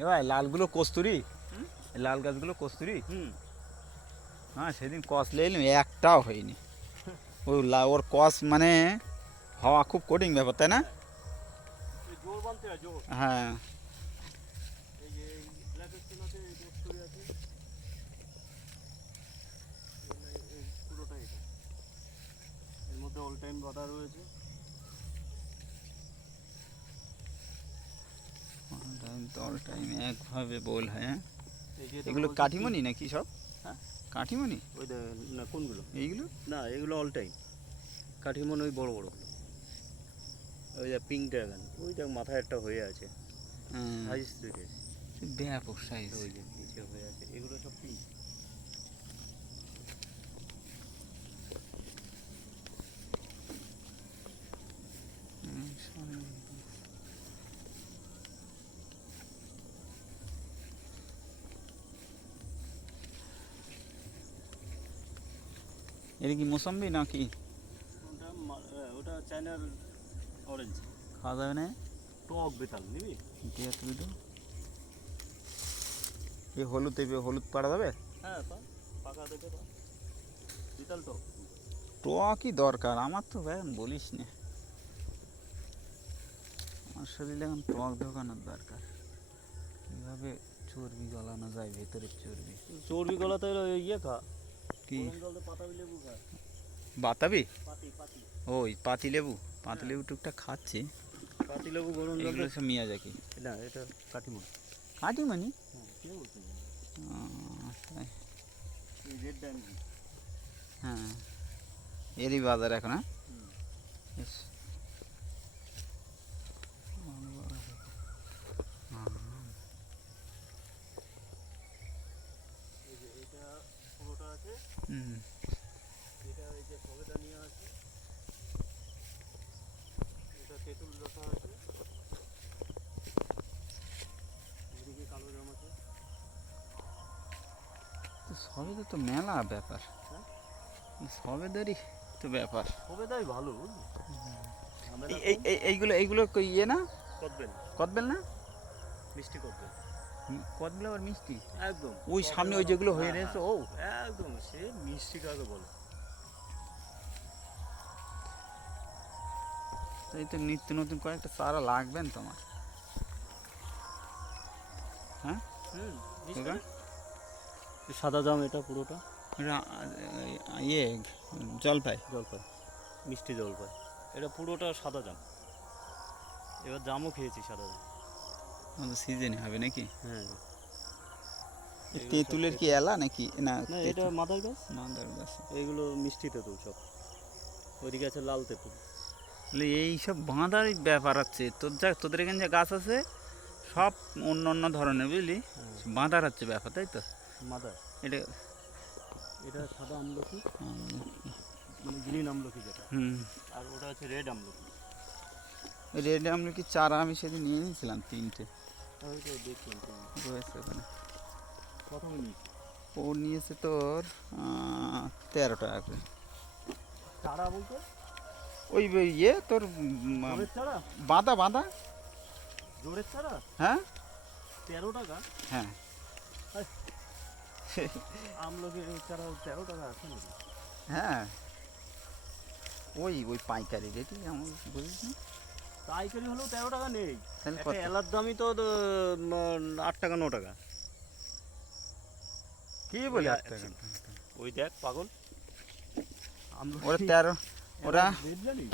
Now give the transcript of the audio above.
এ ভাই লালগুলো কস্তুরি, লাল গাছগুলো কস্তুরি। হ্যাঁ সেদিন কস নিলাম, একটাও হয়নি। ওই ওর কস মানে হওয়া খুব কঠিন ব্যাপার, তাই না? জোর বানতে হয় জোর। হ্যাঁ এই যে ব্ল্যাক স্টোন আছে, এই কস্তুরি আছে, এই পুরোটা এটা। এর মধ্যে অল টাইম বাঁধা রয়েছে। অল টাইম একভাবে বল। হ্যাঁ এই যে এগুলো কাঠিমণি নাকি সব? হ্যাঁ কাঠিমণি ওই না কোনগুলো? এইগুলো? না এগুলো অল টাইম কাঠিমন, ওই বড় বড়গুলো। ওই যে পিঙ্ক ড্রাগন, ওই দেখ মাথায় একটা হয়ে আছে, সাইজ দেখে ব্যাপক সাইজ। ওই যে নিচে হয়ে আছে, এগুলো সব পিঙ্ক। এটা কি মোসাম্বি নাকি? ওটা চায়নার অরেঞ্জ। খাওয়া যাবে না? টক বেতাল নিবি? দিয়ে তুই তো এই হলুদ, এই হলুদ পাড়া যাবে? হ্যাঁ পাকা দেখে তো বেতাল টক। টকই দরকার আমার তো ভাই, বলিস না, আমার শরীরে এখন টক ঢোকানোর দরকার। কীভাবে চর্বি গলানো যায়, ভেতরের চর্বি। চর্বি গলাতে ইয়ে খা, কি গরম জলে পাতাবি লেবু খা। বাতাবি? পাতি পাতি ওই পাতি লেবু, পাতি লেবু টুকটা খাচ্ছি। পাতি লেবু গরম এগুলো জলে। সব মিয়াজাকি। না এটা কাটিমন। কাটিমণি? হ্যাঁ কে বলছে? তাই? এই রেড ডায়মন্ড। হ্যাঁ এরই বাজার এখন। হ্যাঁ বেশ ভালো বড়। এই যে এটা পুরোটা আছে, হুম এটা এই যে সবেদা নিয়ে আছে, এটা তেঁতুল রসা আছে, এদিকে কালো জাম আছে। তো সবেদা তো মেলা ব্যাপার। হ্যাঁ সবেদারই তো ব্যাপার। সবেদাই ভালো বুঝলি। এইগুলো এইগুলো ইয়ে না? কদবেল, কদবেল না? মিষ্টি কদবেল কদবেল আবার মিষ্টি? একদম। ওই সামনে ওই যেগুলো হয়ে রয়েছে, ও একদম সে মিষ্টি কাকে বলে। তাই তো নিত্য নতুন কয়েকটা চারা লাগবেন তোমার। হ্যাঁ মিষ্টি সাদা জাম, এটা পুরোটা এটা ইয়ে জলপাই। জলপাই, মিষ্টি জলপাই, এটা পুরোটা সাদা জাম। এবার জামও খেয়েছি সাদা জাম। সিজনে হবে নাকি? হ্যাঁ তেঁতুলের কি এলা নাকি? না না এটা মাদার গাছ। মাদার গাছ। এইগুলো মিষ্টি তেঁতুল সব। ওইদিকে আছে লাল তেঁতুল। এই সব বাঁধার ব্যাপার আছে তোর, যা তোদের এখানে যে গাছ আছে সব অন্য অন্য ধরনের, বুঝলি? বাঁধার হচ্ছে ব্যাপার, তাই তো? মাদার এটা এটা সাদা আমলকি, মানে গ্রিন আমলকি যেটা। আর ওটা হচ্ছে রেড আমলকি। রেড আমলকি চারা আমি সেদিন নিয়ে নিয়েছিলাম 3টে। ওইটা দেখুন রয়েছে ওখানে। প্রথমে নিই ও নিয়েছে তোর 13 টাকা করে। চারা বলতে ওই ইয়ে তোর জোরের চারা, বাঁধা বাঁধা। জোরের চারা হ্যাঁ 13 টাকা। হ্যাঁ আমলকির চারা 13 টাকা আছে নাকি? হ্যাঁ ওই ওই পাইকারি রেটই আমার, বুঝিস না? পাইকারি হলেও 13 টাকা নেই। তাহলে একটা কত? এলার দামই তো 8 টাকা 9 টাকা। কি বলে ওই 8 টাকা? ওই দেখ পাগল ওরা 13, ওরা রেট জানিস?